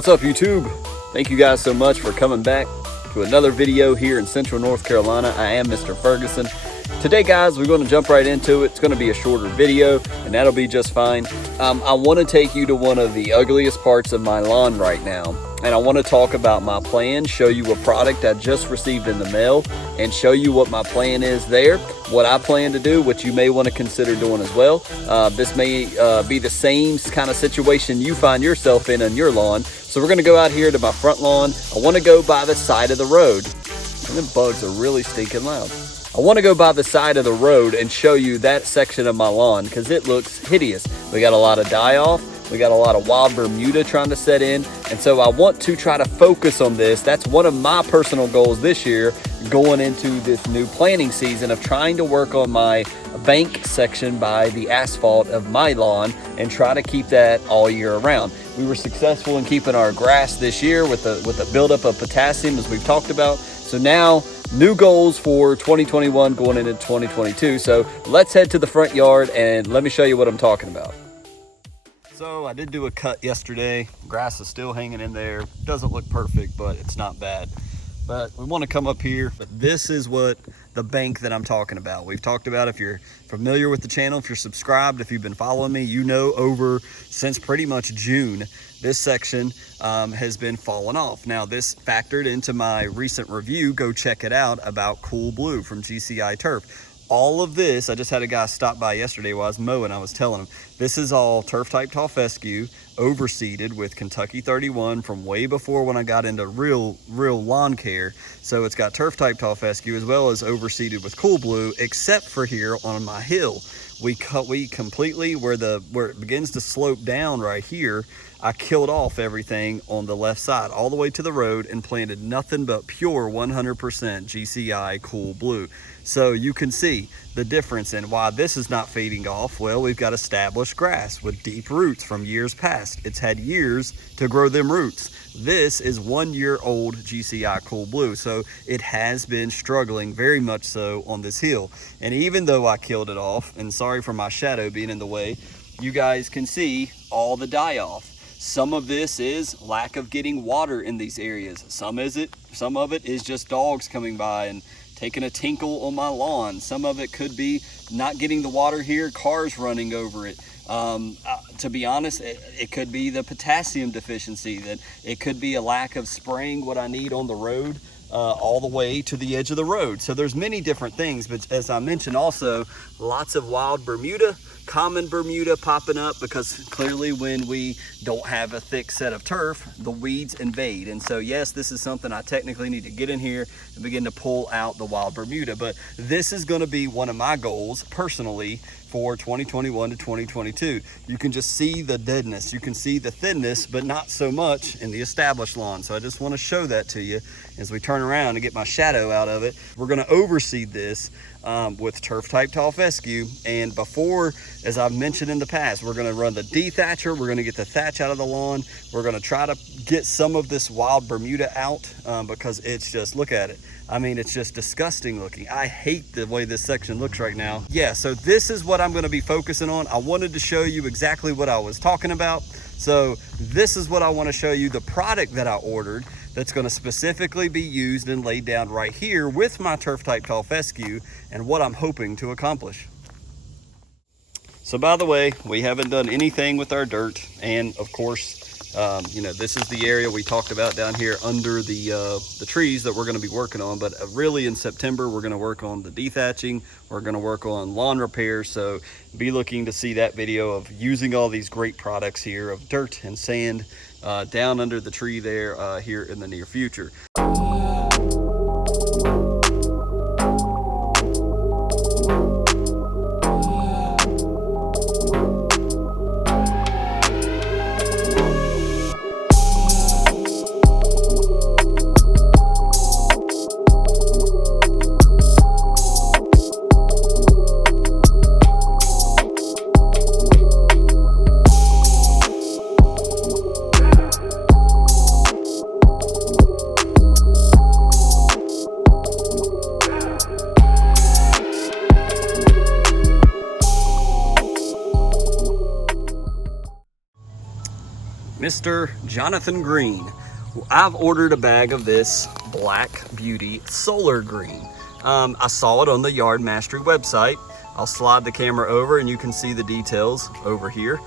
What's up, YouTube? Thank you guys so much for coming back to another video here in Central North Carolina. I am Mr. Ferguson. Today, guys, we're going to jump right into it. It's going to be a shorter video, and that'll be just fine. I want to take you to one of the ugliest parts of my lawn right now, and I want to talk about my plan, show you a product I just received in the mail, and show you what my plan is there, what I plan to do, what you may want to consider doing as well. This may be the same kind of situation you find yourself in on your lawn. So we're going to go out here to my front lawn. I want to go by the side of the road, and the bugs are really stinking loud. I want to go by the side of the road and show you that section of my lawn because it looks hideous. We got a lot of die-off. We got a lot of wild Bermuda trying to set in. And so I want to try to focus on this. That's one of my personal goals this year, going into this new planting season, of trying to work on my bank section by the asphalt of my lawn and try to keep that all year around. We were successful in keeping our grass this year with the buildup of potassium, as we've talked about. So now, new goals for 2021 going into 2022. So let's head to the front yard and let me show you what I'm talking about. So I did do a cut yesterday. Grass is still hanging in there. Doesn't look perfect, but it's not bad. But we want to come up here. But this is what the bank that I'm talking about. We've talked about, if you're familiar with the channel, if you're subscribed, if you've been following me, you know over since pretty much June, this section has been falling off. Now, this factored into my recent review. Go check it out about Cool Blue from GCI Turf. All of this, I just had a guy stop by yesterday while I was mowing. I was telling him, this is all turf type tall fescue, overseeded with Kentucky 31 from way before when I got into real lawn care. So it's got turf type tall fescue as well as overseeded with Cool Blue, except for here on my hill. We completely, where it begins to slope down right here, I killed off everything on the left side all the way to the road and planted nothing but pure 100% GCI Cool Blue. So you can see the difference in why this is not fading off. Well, we've got established grass with deep roots from years past. It's had years to grow them roots. This is 1 year old GCI Cool Blue, so it has been struggling very much so on this hill. And even though I killed it off, and sorry for my shadow being in the way, you guys can see all the die-off. Some of this is lack of getting water in these areas. Some of it is just dogs coming by and taking a tinkle on my lawn. Some of it could be not getting the water here, cars running over it. To be honest, it could be the potassium deficiency, that it could be a lack of spraying what I need on the road all the way to the edge of the road. So there's many different things, but as I mentioned also, lots of wild Bermuda, common Bermuda popping up, because clearly when we don't have a thick set of turf, the weeds invade. And so yes, this is something I technically need to get in here and begin to pull out the wild Bermuda. But this is going to be one of my goals personally for 2021 to 2022. You can just see the deadness, you can see the thinness, but not so much in the established lawn. So I just want to show that to you as we turn around and get my shadow out of it. We're going to overseed this with turf type tall fescue, and before, as I've mentioned in the past, we're going to run the dethatcher. We're going to get the thatch out of the lawn. We're going to try to get some of this wild Bermuda out because it's just, look at it. I mean, it's just disgusting looking. I hate the way this section looks right now. Yeah, so this is what I'm going to be focusing on. I wanted to show you exactly what I was talking about. So this is what I want to show you, the product that I ordered that's going to specifically be used and laid down right here with my turf type tall fescue, and what I'm hoping to accomplish. So by the way, we haven't done anything with our dirt, and of course, you know, this is the area we talked about down here under the trees that we're going to be working on. But really in September, we're going to work on the dethatching. We're going to work on lawn repairs. So be looking to see that video of using all these great products here of dirt and sand down under the tree there here in the near future. Mr. Jonathan Green. I've ordered a bag of this Black Beauty Solar Green. I saw it on the Yard Mastery website. I'll slide the camera over and you can see the details over here.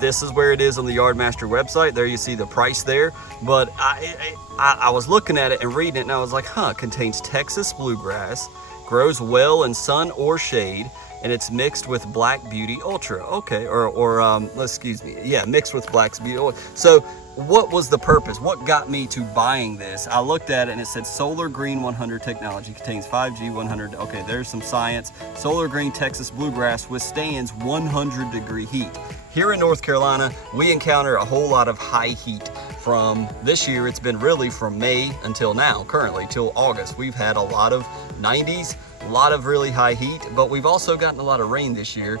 This is where it is on the Yard Mastery website. There you see the price there. But I was looking at it and reading it and I was like, contains Texas bluegrass, grows well in sun or shade, and it's mixed with Black Beauty Ultra. Okay, mixed with Black Beauty Ultra. So what was the purpose? What got me to buying this? I looked at it and it said Solar Green 100 technology, contains 5G 100. Okay, there's some science. Solar Green Texas bluegrass withstands 100-degree heat. Here in North Carolina, we encounter a whole lot of high heat. From this year, it's been really from May until now, currently till August. We've had a lot of 90s, a lot of really high heat, but we've also gotten a lot of rain this year,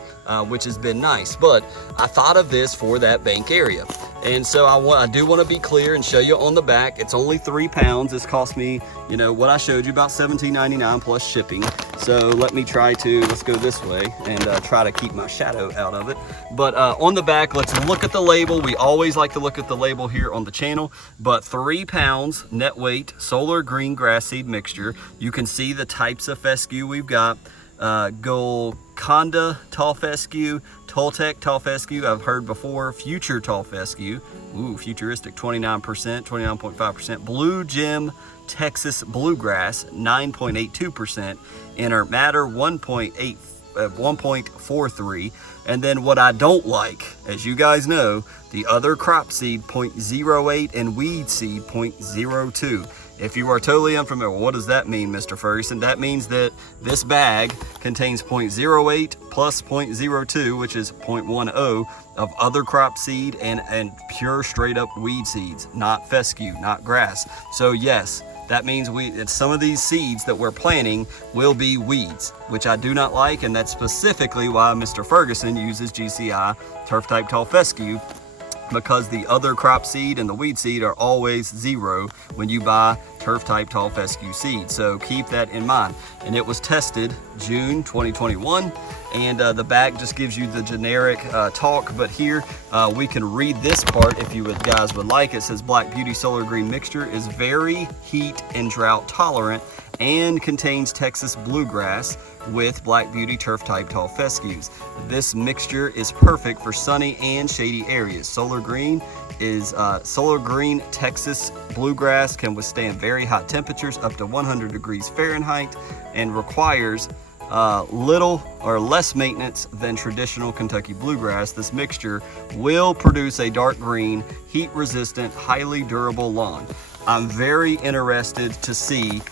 which has been nice. But I thought of this for that bank area. And so I do want to be clear and show you on the back, it's only 3 pounds. This cost me, what I showed you, about $17.99 plus shipping. So let me let's go this way and try to keep my shadow out of it. But on the back, let's look at the label. We always like to look at the label here on the channel. But 3 pounds net weight Solar Green grass seed mixture. You can see the types of fescue we've got. Golconda tall fescue, Toltec tall fescue, I've heard before, Future tall fescue, futuristic, 29%, 29.5%, Blue Gem Texas bluegrass, 9.82%, inert matter, 1.43, and then what I don't like, as you guys know, the other crop seed 0.08 and weed seed 0.02. If you are totally unfamiliar, what does that mean, Mr. Ferguson? That means that this bag contains 0.08 plus 0.02, which is 0.10 of other crop seed and pure straight up weed seeds, not fescue, not grass. So yes, that means some of these seeds that we're planting will be weeds, which I do not like, and that's specifically why Mr. Ferguson uses GCI turf type tall fescue, because the other crop seed and the weed seed are always 0 when you buy turf type tall fescue seed. So keep that in mind. And it was tested June 2021, and the back just gives you the generic talk, but here we can read this part if you guys would like. It says Black Beauty Solar Green mixture is very heat and drought tolerant and contains Texas bluegrass with Black Beauty turf type tall fescues. This mixture is perfect for sunny and shady areas. Solar Green Texas bluegrass can withstand very hot temperatures up to 100 degrees Fahrenheit and requires little or less maintenance than traditional Kentucky bluegrass. This mixture will produce a dark green, heat resistant, highly durable lawn. I'm very interested to see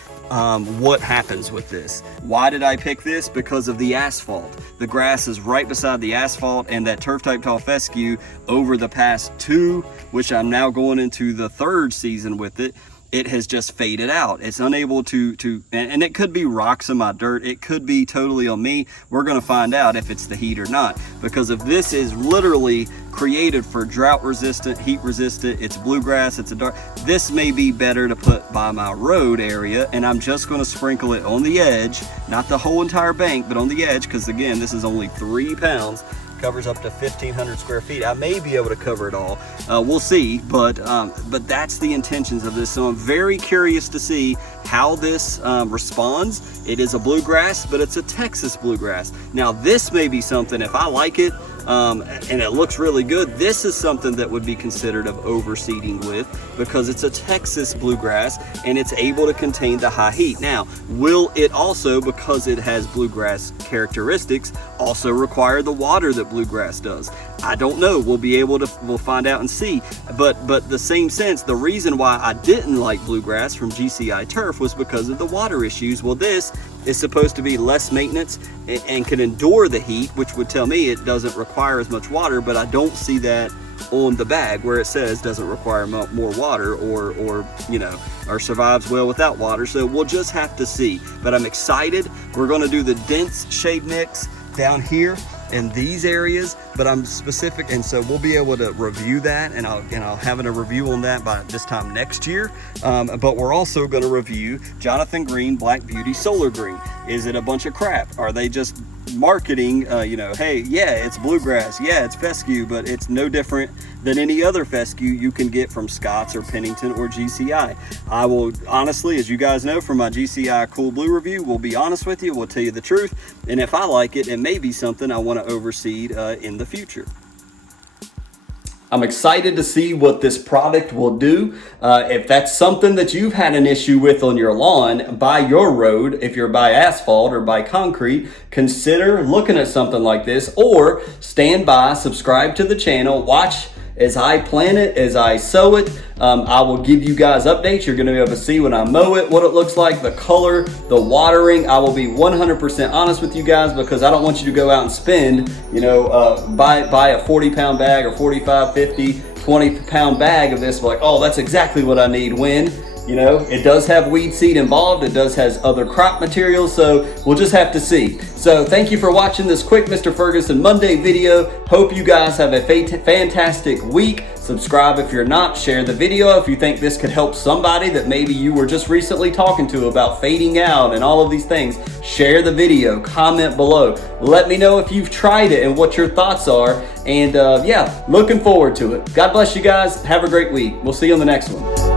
what happens with this. Why did I pick this? Because of the asphalt. The grass is right beside the asphalt, and that turf type tall fescue over the past 2, which I'm now going into the 3rd season with it, it has just faded out. It's unable to and it could be rocks in my dirt. It could be totally on me. We're gonna find out if it's the heat or not, because if this is literally created for drought resistant, heat resistant, it's bluegrass, it's a dark, this may be better to put by my road area, and I'm just gonna sprinkle it on the edge, not the whole entire bank, but on the edge, because again, this is only 3 pounds. Covers up to 1,500 square feet. I may be able to cover it all. We'll see, but that's the intentions of this. So I'm very curious to see how this responds. It is a bluegrass, but it's a Texas bluegrass. Now this may be something, if I like it, and it looks really good, this is something that would be considered of overseeding with, because it's a Texas bluegrass and it's able to contain the high heat. Now, will it also, because it has bluegrass characteristics, also require the water that bluegrass does? I don't know. We'll find out and see. But the same sense, the reason why I didn't like bluegrass from GCI turf was because of the water issues. Well, this is supposed to be less maintenance and can endure the heat, which would tell me it doesn't require as much water, but I don't see that on the bag where it says doesn't require more water or survives well without water. So we'll just have to see. But I'm excited. We're going to do the dense shade mix down here in these areas, but I'm specific, and so we'll be able to review that, and I'll have a review on that by this time next year. But we're also going to review Jonathan Green Black Beauty Solar Green. Is it a bunch of crap? Are they just marketing, you know, hey, yeah, it's Bluegrass, yeah, it's fescue, but it's no different than any other fescue you can get from Scott's or Pennington or GCI. I will honestly, as you guys know from my GCI Cool Blue review, will be honest with you, will tell you the truth, and if I like it, it may be something I want to overseed in the future. I'm excited to see what this product will do. If that's something that you've had an issue with on your lawn, by your road, if you're by asphalt or by concrete, consider looking at something like this, or stand by, subscribe to the channel, watch as I plant it, as I sow it. I will give you guys updates. You're gonna be able to see when I mow it, what it looks like, the color, the watering. I will be 100% honest with you guys, because I don't want you to go out and spend, you know, buy a 40-pound bag or 45, 50, 20-pound bag of this, like, oh, that's exactly what I need, when, you know, it does have weed seed involved. It does has other crop materials, so we'll just have to see. So thank you for watching this quick Mr. Ferguson Monday video. Hope you guys have a fantastic week. Subscribe if you're not. Share the video if you think this could help somebody that maybe you were just recently talking to about fading out and all of these things. Share the video, comment below. Let me know if you've tried it and what your thoughts are. And yeah, looking forward to it. God bless you guys. Have a great week. We'll see you on the next one.